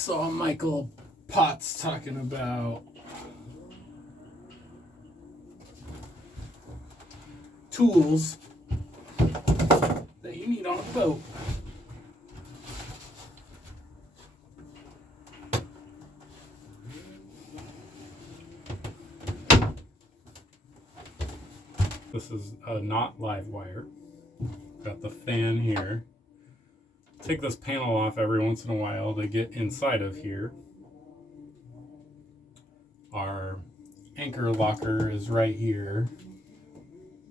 saw Michael Potts talking about tools that you need on a boat. This is a not live wire. Got the fan here. Take this panel off every once in a while to get inside of here. Our anchor locker is right here.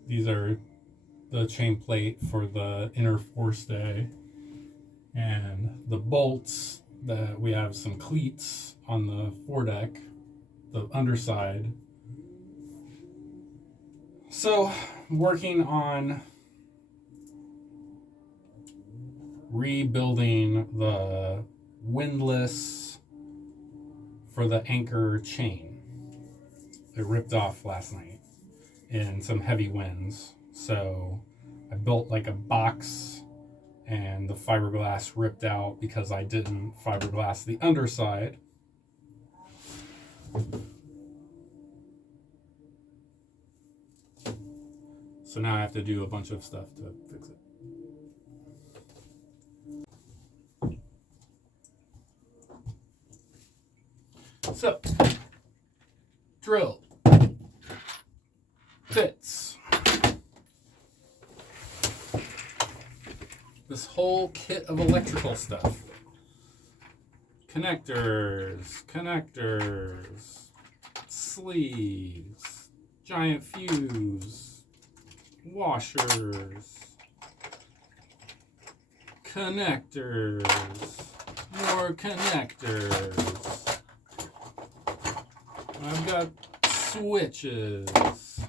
These are the chain plate for the inner forestay. And the bolts that we have some cleats on the foredeck, the underside. So, working on rebuilding the windlass for the anchor chain. It ripped off last night in some heavy winds. So I built like a box and the fiberglass ripped out because I didn't fiberglass the underside. So now I have to do a bunch of stuff to fix it. So, drill, bits, this whole kit of electrical stuff, connectors, sleeves, giant fuse, washers, connectors, more connectors. I've got switches,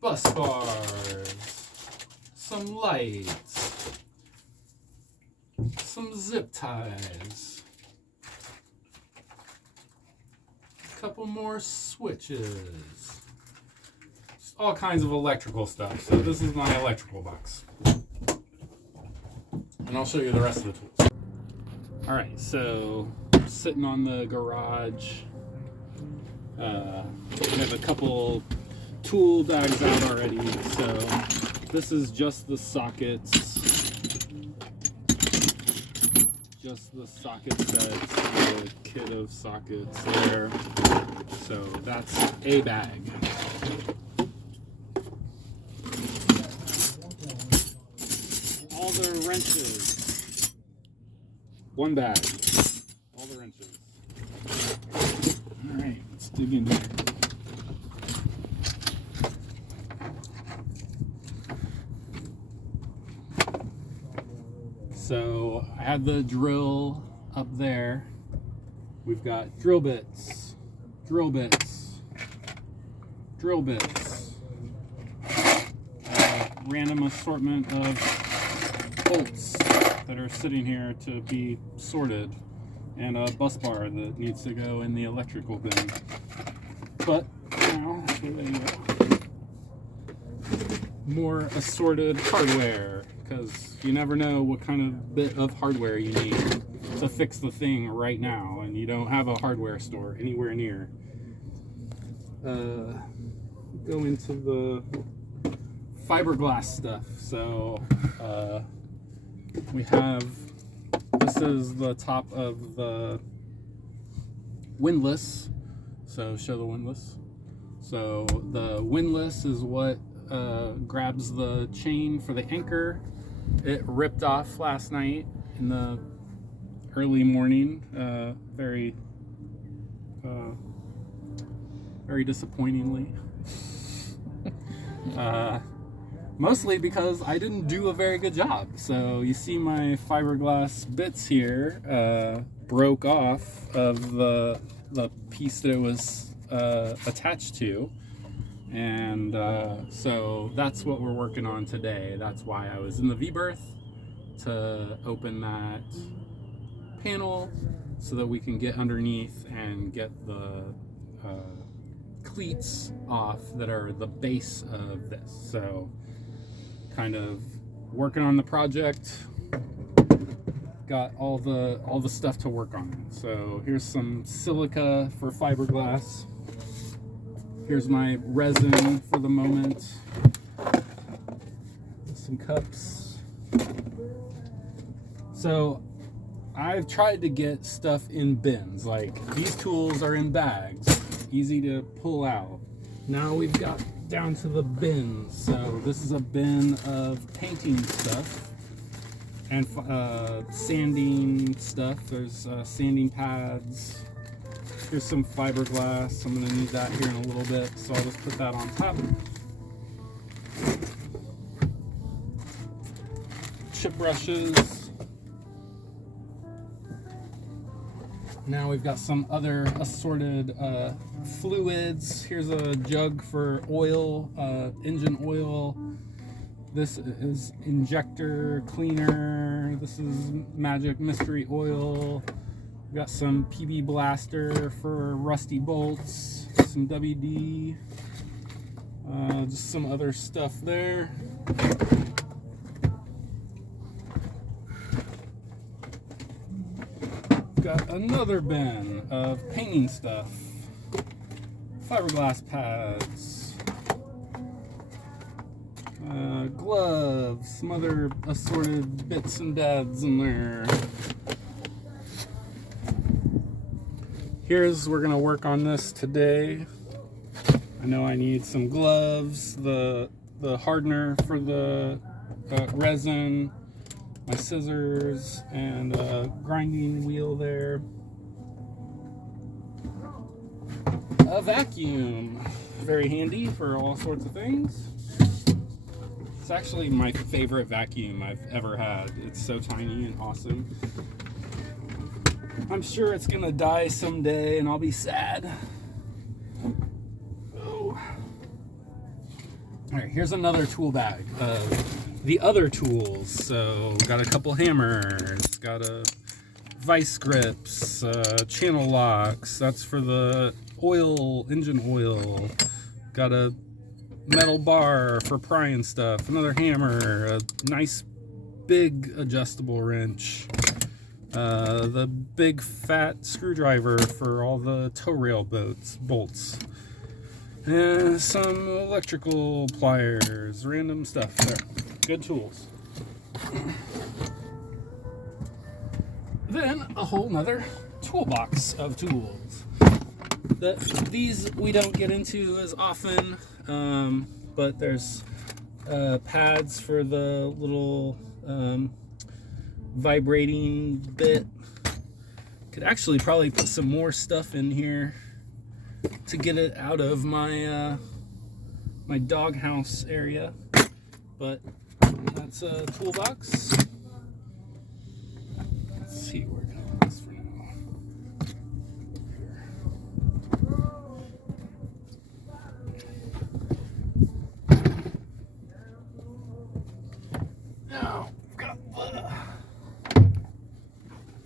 bus bars, some lights, some zip ties, a couple more switches, just all kinds of electrical stuff. So this is my electrical box. And I'll show you the rest of the tools. All right, so sitting on the garage. We have a couple tool bags out already. So this is just the sockets. Just the socket sets, the kit of sockets there. So that's a bag. All the wrenches. One bag. All the wrenches. All right, let's dig in here. So I had the drill up there. We've got drill bits, drill bits, drill bits. Random assortment of bolts that are sitting here to be sorted, and a bus bar that needs to go in the electrical bin. But now, there you go. More assorted hardware, because you never know what kind of bit of hardware you need to fix the thing right now, and you don't have a hardware store anywhere near. Go into the fiberglass stuff. So we have, this is the top of the windlass. So show the windlass. So the windlass is what grabs the chain for the anchor. It ripped off last night in the early morning, very disappointingly. Mostly because I didn't do a very good job. So you see my fiberglass bits here broke off of the piece that it was attached to. And so that's what we're working on today. That's why I was in the V-berth, to open that panel so that we can get underneath and get the cleats off that are the base of this. So kind of working on the project got all the stuff to work on. So here's some silica for fiberglass. Here's my resin for the moment. Some cups. So I've tried to get stuff in bins. Like these tools are in bags, easy to pull out. Now we've got down to the bins. So this is a bin of painting stuff and sanding stuff. There's sanding pads. Here's some fiberglass. I'm gonna need that here in a little bit, so I'll just put that on top. Chip brushes. Now we've got some other assorted fluids. Here's a jug for oil, engine oil. This is injector cleaner. This is magic mystery oil. We've got some PB blaster for rusty bolts, some WD, just some other stuff there. Got another bin of painting stuff, fiberglass pads, gloves, some other assorted bits and bobs in there. We're gonna work on this today. I know I need some gloves, the hardener for the resin, my scissors, and a grinding wheel there. A vacuum, very handy for all sorts of things. It's actually my favorite vacuum I've ever had. It's so tiny and awesome. I'm sure it's gonna die someday and I'll be sad. Oh. All right, here's another tool bag of the other tools. So got a couple hammers, got a vice grips, channel locks. That's for the oil, engine oil. Got a metal bar for prying stuff, another hammer, a nice big adjustable wrench. The big fat screwdriver for all the tow rail bolts, and some electrical pliers, random stuff there. Good tools. Then a whole nother toolbox of tools. These we don't get into as often, but there's pads for the little vibrating bit. Could actually probably put some more stuff in here to get it out of my my doghouse area, but that's a toolbox. Let's see where it goes for now. Now we've got the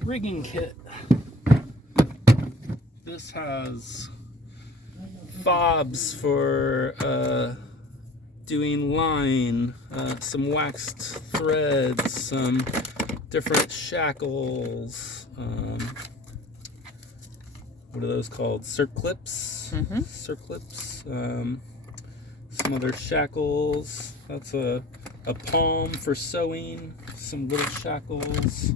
rigging kit. This has fobs for doing line, some waxed threads, some different shackles. What are those called? Circlips. Circlips. Some other shackles. That's a palm for sewing. Some little shackles.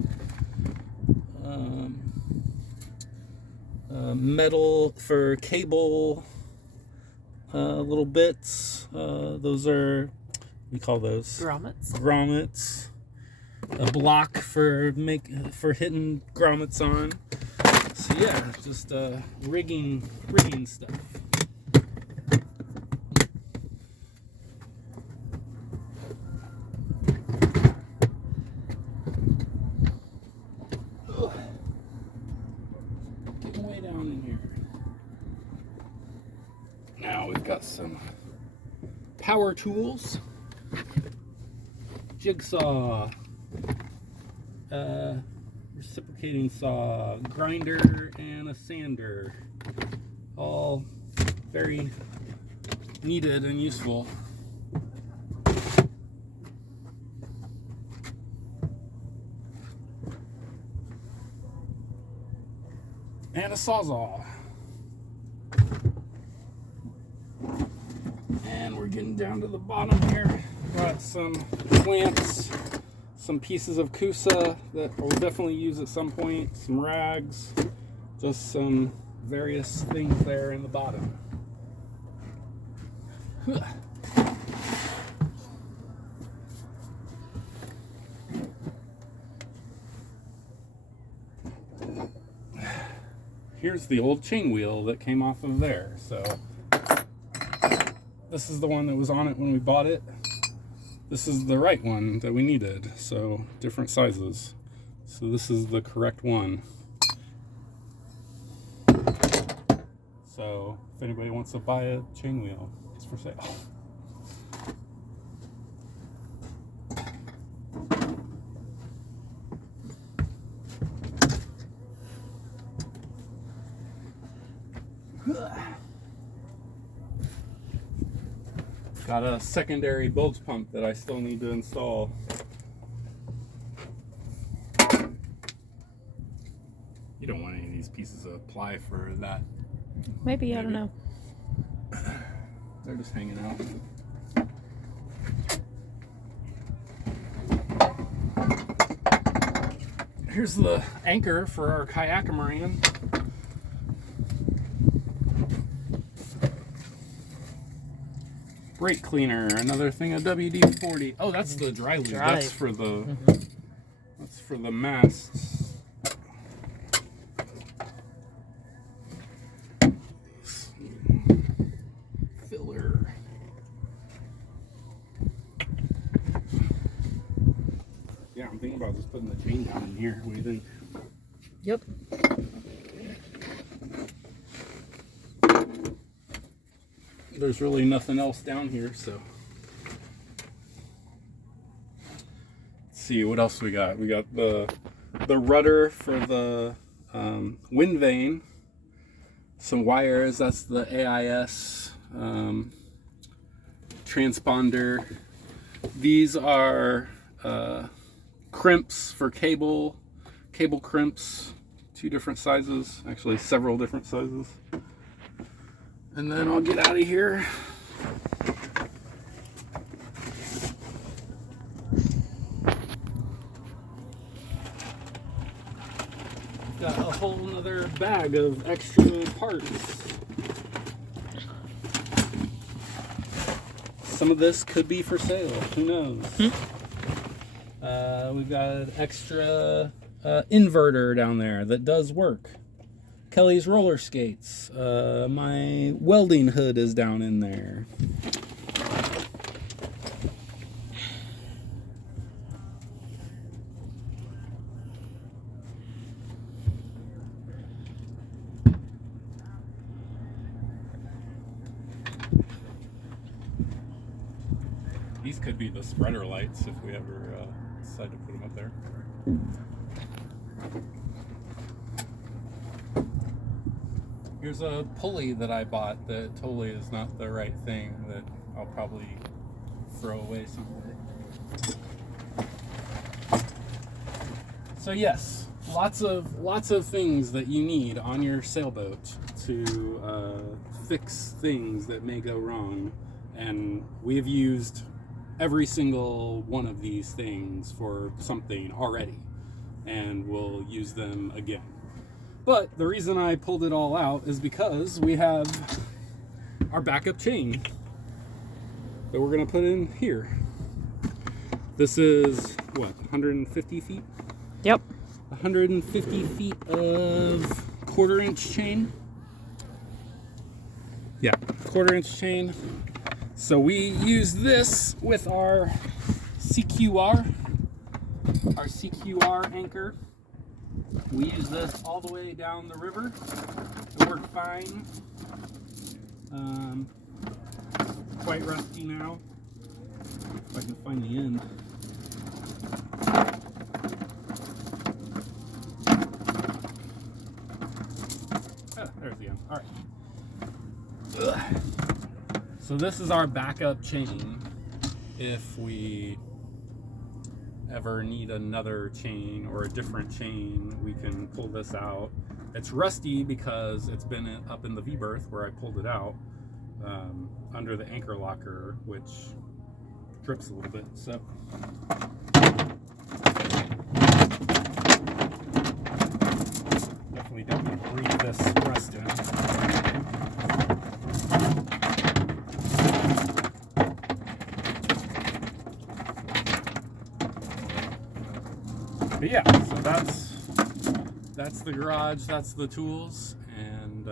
Metal for cable, little bits. Those are, we call those grommets. A block for hitting grommets on. So yeah, just rigging stuff. Now we've got some power tools, jigsaw, reciprocating saw, grinder, and a sander. All very needed and useful. and a Sawzall. And we're getting down to the bottom here. Got some clamps, some pieces of Kusa that we'll definitely use at some point, some rags, just some various things there in the bottom. Here's the old chain wheel that came off of there. So this is the one that was on it when we bought it. This is the right one that we needed, so different sizes. So this is the correct one. So if anybody wants to buy a chain wheel, it's for sale. Got a secondary bilge pump that I still need to install. You don't want any of these pieces of ply for that. Maybe. I don't know. They're just hanging out. Here's the anchor for our Kayakamarine. Brake cleaner, another thing of WD-40. Oh, that's the dry lube. That's for the that's for the masts. Filler. Yeah, I'm thinking about just putting the chain down in here. What do you think? Yep. There's really nothing else down here, so let's see what else we got. We got the rudder for the wind vane, some wires. That's the AIS transponder. These are crimps for cable crimps, 2 different sizes, actually several different sizes. And then I'll get out of here. Got a whole nother bag of extra parts. Some of this could be for sale, who knows? We've got an extra inverter down there that does work. Kelly's roller skates. My welding hood is down in there. These could be the spreader lights if we ever decide to put them up there. Here's a pulley that I bought that totally is not the right thing, that I'll probably throw away someday. So yes, lots of things that you need on your sailboat to fix things that may go wrong, and we have used every single one of these things for something already, and we'll use them again. But the reason I pulled it all out is because we have our backup chain that we're going to put in here. This is, what, 150 feet? Yep. 150 feet of 1/4 inch chain. Yeah, 1/4 inch chain. So we use this with our CQR anchor. We use this all the way down the river. It worked fine. Quite rusty now. If I can find the end. Oh, there's the end. All right. So this is our backup chain if we ever need another chain or a different chain. We can pull this out. It's rusty because it's been up in the V-berth where I pulled it out under the anchor locker, which drips a little bit. So definitely don't want to breathe this rust in. But yeah, so that's the garage, that's the tools, and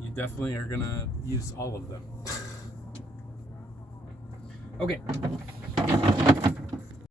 you definitely are gonna use all of them. Okay.